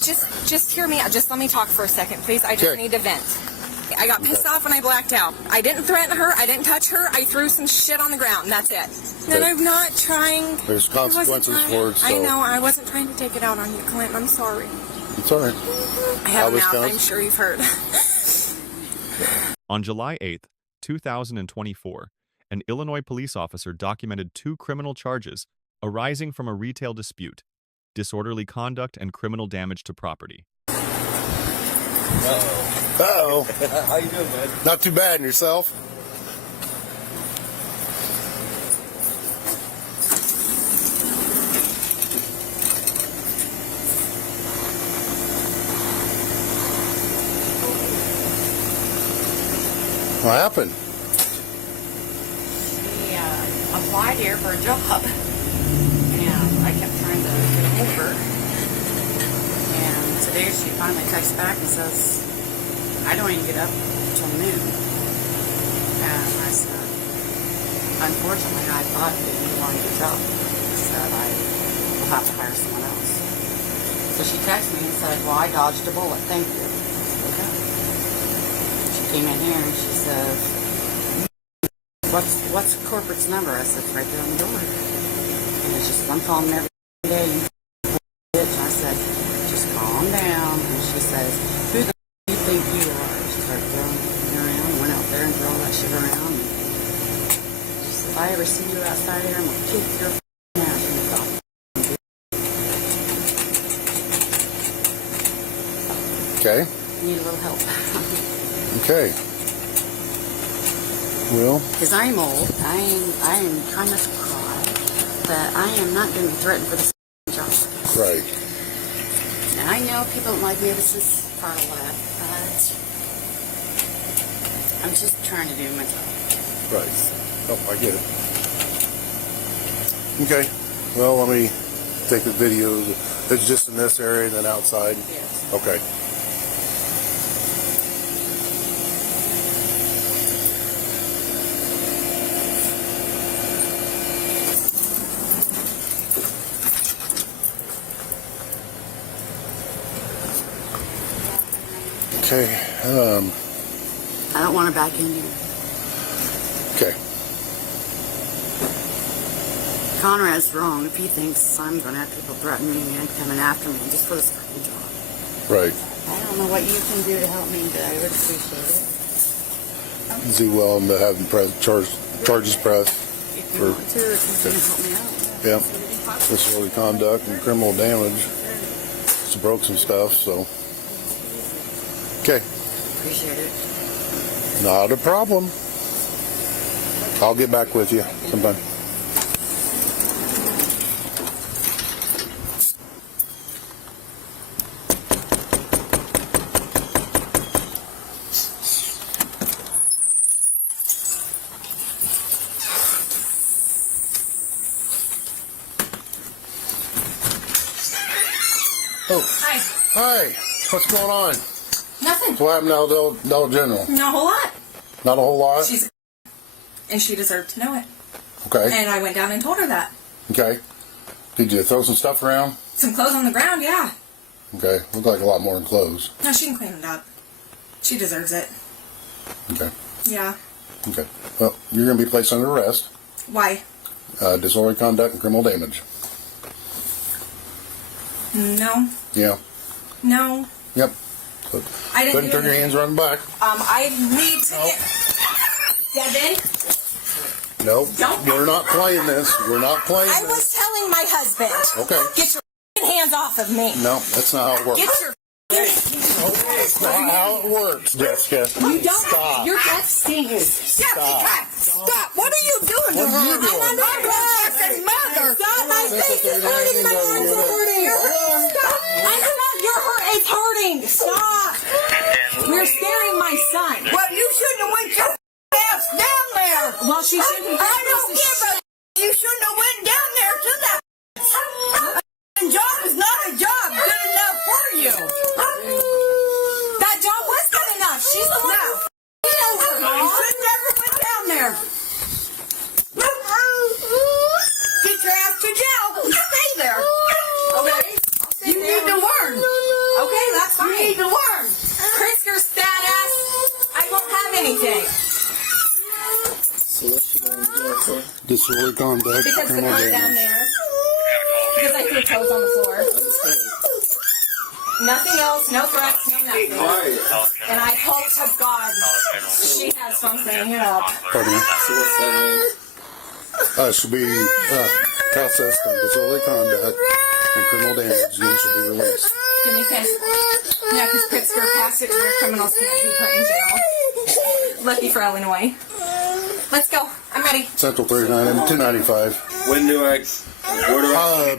Just hear me out. Just let me talk for a second, please. I just need to vent. I got pissed off and I blacked out. I didn't threaten her. I didn't touch her. I threw some shit on the ground, and that's it. And I'm not trying. There's consequences for it. So. I know. I wasn't trying to take it out on you, Clint. I'm sorry. It's all right. I have a mouth. I'm sure you've heard. On July 8th, 2024, an Illinois police officer documented 2 criminal charges arising from a retail dispute: disorderly conduct and criminal damage to property. Uh-oh. How you doing, man? Not too bad. And yourself? What happened? She applied here for a job, and I kept trying to get a hold of her. And today she finally texts back and says, I don't even get up till noon. And I said, unfortunately, I thought that you wanted a job. I said, I will have to hire someone else. So she texted me and said, well, I dodged a bullet, thank you. I said, okay. She came in here and she says, what's corporate's number? I said, it's right there on the door. And it's just, I'm calling them every day. And I said, just calm down. And she says, who the you think you are? She started throwing me around, went out there and threw all that shit around. And she said, if I ever see you outside here, I'm going to kick your ass in the coffin. Okay. Need a little help. Okay. Well. Because I'm old. I am kind of cry that I am not going to be threatened for this job. Right. And I know people don't like me. This is part of that. But I'm just trying to do my job. Right. Oh, I get it. Okay. Well, let me take the video. It's just in this area and then outside? Yes. Okay. Okay. I don't want to back in here. Okay. Conrad's wrong if he thinks I'm going to have people threatening me and coming after me just for this fucking job. Right. I don't know what you can do to help me, but I would appreciate it. Is he willing to have him charges pressed? If you want to, if he's going to help me out. Yeah. Disorderly conduct and criminal damage. She broke some stuff, so. Okay. Appreciate it. Not a problem. I'll get back with you sometime. Oh. Hi. Hi. What's going on? Nothing. What happened to Dollar General? Not a whole lot. Not a whole lot? And she deserved to know it. Okay. And I went down and told her that. Okay. Did you throw some stuff around? Some clothes on the ground, yeah. Okay. Looked like a lot more than clothes. No, she can clean it up. She deserves it. Okay. Yeah. Okay. Well, you're going to be placed under arrest. Why? Disorderly conduct and criminal damage. No. Yeah. No. Yep. So, I didn't couldn't turn your hands around the back. I need to get... Devin? Nope. Don't. We're not playing this. We're not playing I this. was telling my husband. Okay. Get your hands off of me. No, that's not how it works. Get your... That's not how it works, Jessica. You don't. Stop. Your breath stinks. Jessica, stop. What are you doing to her? What are you doing? I'm under arrest and mother. Stop. My face is hurting. My arms are hurting. Stop. You're hurt. It's hurting. Stop. You're scaring my son. Well, you shouldn't have went your ass down there. Well, she shouldn't. I don't give a. You shouldn't have went down there to that. A job is not a job good enough for you. That job was good enough. She's the one who over. You should never went down there. Get your ass to jail. Stay there. Okay? You need to learn. Disorderly conduct, Because the criminal coat down damage. there. Because I threw clothes on the floor. Nothing else, no threats, no nothing. And I hope to God she has something here up. Pardon me. Should be processed on disorderly conduct and criminal damage, then should be released. Give me a kiss. Yeah, because Pittsburgh passed it to where criminals can't be put in jail. Lucky for Illinois. Let's go. I'm ready. Central 39 and 295. When do I? Where do I?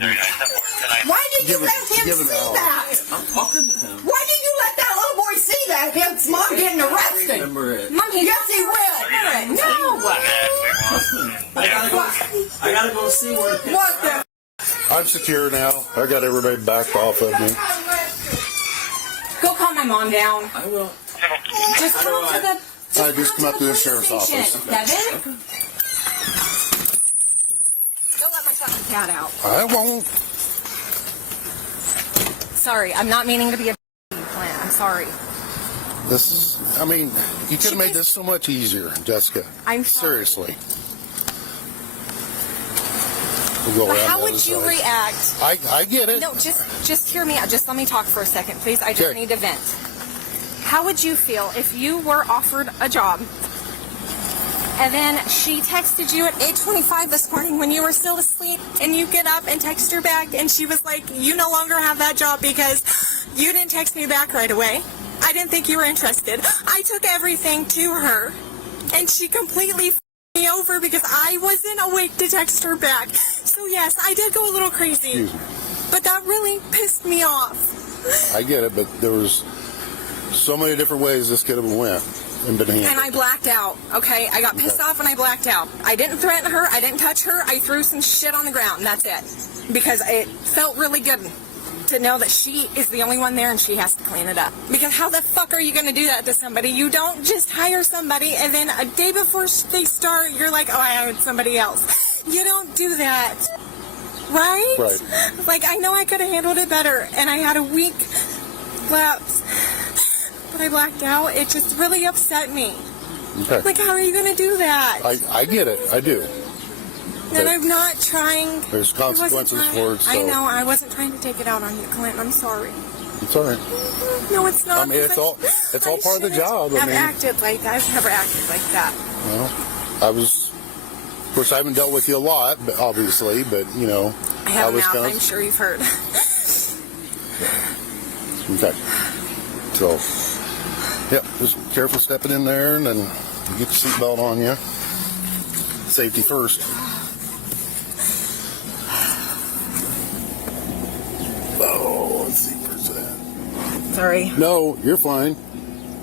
Why did you Give it- let him give it see out. that? I'm talking to him. Why did you let that little boy see that? His mom getting arrested. Remember it. Mom, he Yes, he will. No. I gotta go see where the What the? I'm secure now. I got everybody backed off of me. Go calm my mom down. I will. Just come up to the... I just come up to the sheriff's station. office. Devin? Don't let my fucking cat out. I won't. Sorry, I'm not meaning to be a plant. I'm sorry. This is, I mean, you could have made this so much easier, Jessica. I'm sorry. Seriously. We'll go But around how the would other you side. react? I get it. No, just hear me out. Just let me talk for a second, please. I just Okay. need to vent. How would you feel if you were offered a job and then she texted you at 8:25 this morning when you were still asleep and you get up and text her back and she was like, you no longer have that job because you didn't text me back right away. I didn't think you were interested. I took everything to her and she completely f***ed me over because I wasn't awake to text her back. So yes, I did go a little crazy. Excuse me. But that really pissed me off. I get it, but there was so many different ways this could have went and been handled. And I blacked out, okay? I got pissed off and I blacked out. I didn't threaten her. I didn't touch her. I threw some shit on the ground, and that's it. Because it felt really good to know that she is the only one there and she has to clean it up. Because how the fuck are you going to do that to somebody? You don't just hire somebody and then a day before they start, you're like, oh, I hired somebody else. You don't do that. Right? Right. Like, I know I could have handled it better, and I had a week lapse. But I blacked out. It just really upset me. Okay. Like, how are you going to do that? I get it. I do. And I'm not trying. There's I wasn't consequences trying- for it, so- I know. I wasn't trying to take it out on you, Clint. I'm sorry. It's all right. No, it's not. I mean, it's all part of the job. I I've mean- acted like that. I've never acted like that. Well, of course, I haven't dealt with you a lot, but obviously, but, you know, I have a was mouth. kind I'm sure you've heard. Okay. So, yep, just careful stepping in there and then get your seatbelt on you. Safety first. Oh, let's see, where's that? Sorry. No, you're fine.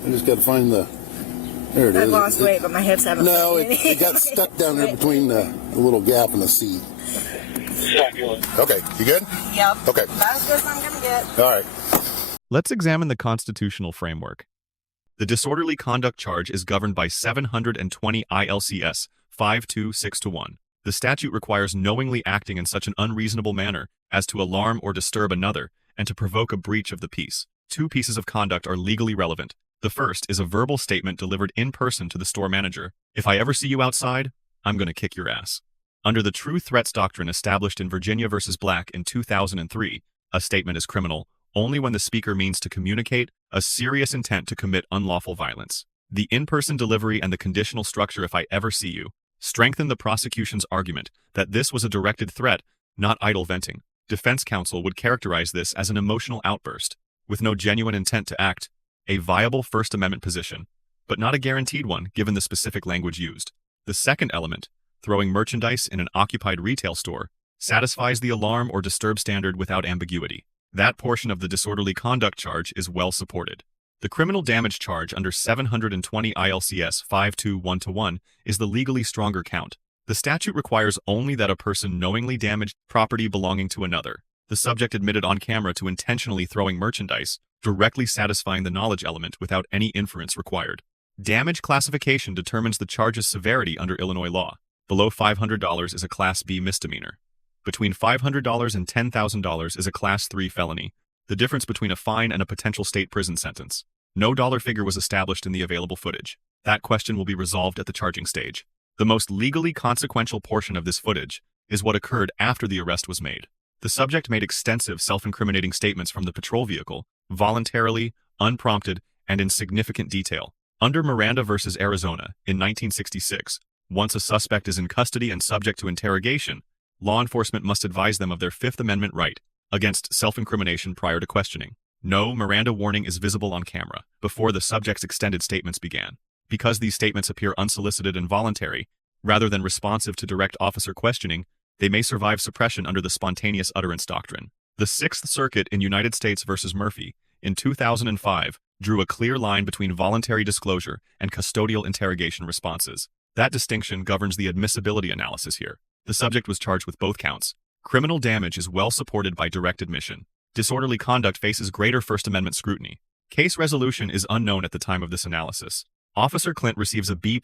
I just got to find the. There it is. I've lost weight, but my hips haven't. No, it got stuck down there between the little gap in the seat. Okay, you good? Yep. Okay. That's just what I'm going to get. All right. Let's examine the constitutional framework. The disorderly conduct charge is governed by 720 ILCS 526-1. The statute requires knowingly acting in such an unreasonable manner as to alarm or disturb another and to provoke a breach of the peace. Two pieces of conduct are legally relevant. The first is a verbal statement delivered in person to the store manager. If I ever see you outside, I'm going to kick your ass. Under the true threats doctrine established in Virginia versus Black in 2003, a statement is criminal only when the speaker means to communicate a serious intent to commit unlawful violence. The in-person delivery and the conditional structure "if I ever see you" strengthen the prosecution's argument that this was a directed threat, not idle venting. Defense counsel would characterize this as an emotional outburst, with no genuine intent to act, a viable First Amendment position, but not a guaranteed one given the specific language used. The second element, throwing merchandise in an occupied retail store, satisfies the alarm or disturb standard without ambiguity. That portion of the disorderly conduct charge is well supported. The criminal damage charge under 720 ILCS 521-1 is the legally stronger count. The statute requires only that a person knowingly damaged property belonging to another, the subject admitted on camera to intentionally throwing merchandise, directly satisfying the knowledge element without any inference required. Damage classification determines the charge's severity under Illinois law. Below $500 is a Class B misdemeanor. Between $500 and $10,000 is a Class 3 felony, the difference between a fine and a potential state prison sentence. No dollar figure was established in the available footage. That question will be resolved at the charging stage. The most legally consequential portion of this footage is what occurred after the arrest was made. The subject made extensive self-incriminating statements from the patrol vehicle, voluntarily, unprompted, and in significant detail. Under Miranda versus Arizona in 1966, once a suspect is in custody and subject to interrogation, law enforcement must advise them of their Fifth Amendment right against self-incrimination prior to questioning. No Miranda warning is visible on camera before the subject's extended statements began. Because these statements appear unsolicited and voluntary, rather than responsive to direct officer questioning, they may survive suppression under the spontaneous utterance doctrine. The Sixth Circuit in United States versus Murphy in 2005 drew a clear line between voluntary disclosure and custodial interrogation responses. That distinction governs the admissibility analysis here. The subject was charged with both counts. Criminal damage is well supported by direct admission. Disorderly conduct faces greater First Amendment scrutiny. Case resolution is unknown at the time of this analysis. Officer Clint receives a B+.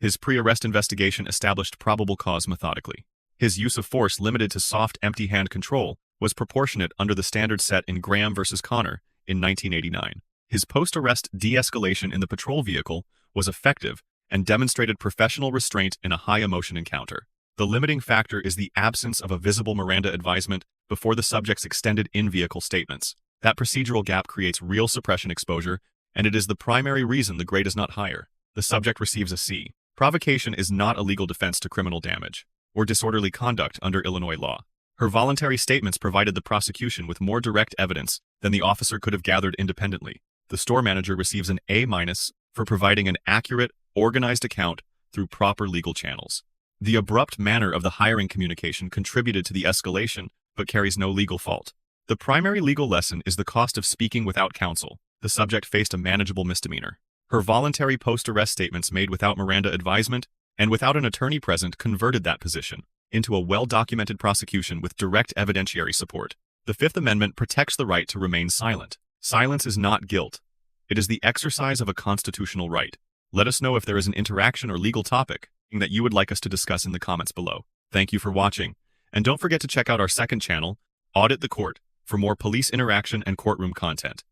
His pre-arrest investigation established probable cause methodically. His use of force limited to soft, empty hand control was proportionate under the standard set in Graham versus Connor in 1989. His post-arrest de-escalation in the patrol vehicle was effective and demonstrated professional restraint in a high-emotion encounter. The limiting factor is the absence of a visible Miranda advisement before the subject's extended in-vehicle statements. That procedural gap creates real suppression exposure, and it is the primary reason the grade is not higher. The subject receives a C. Provocation is not a legal defense to criminal damage or disorderly conduct under Illinois law. Her voluntary statements provided the prosecution with more direct evidence than the officer could have gathered independently. The store manager receives an A- for providing an accurate, organized account through proper legal channels. The abrupt manner of the hiring communication contributed to the escalation, but carries no legal fault. The primary legal lesson is the cost of speaking without counsel. The subject faced a manageable misdemeanor. Her voluntary post-arrest statements made without Miranda advisement and without an attorney present converted that position into a well-documented prosecution with direct evidentiary support. The Fifth Amendment protects the right to remain silent. Silence is not guilt. It is the exercise of a constitutional right. Let us know if there is an interaction or legal topic that you would like us to discuss in the comments below. Thank you for watching. And don't forget to check out our second channel, Audit the Court, for more police interaction and courtroom content.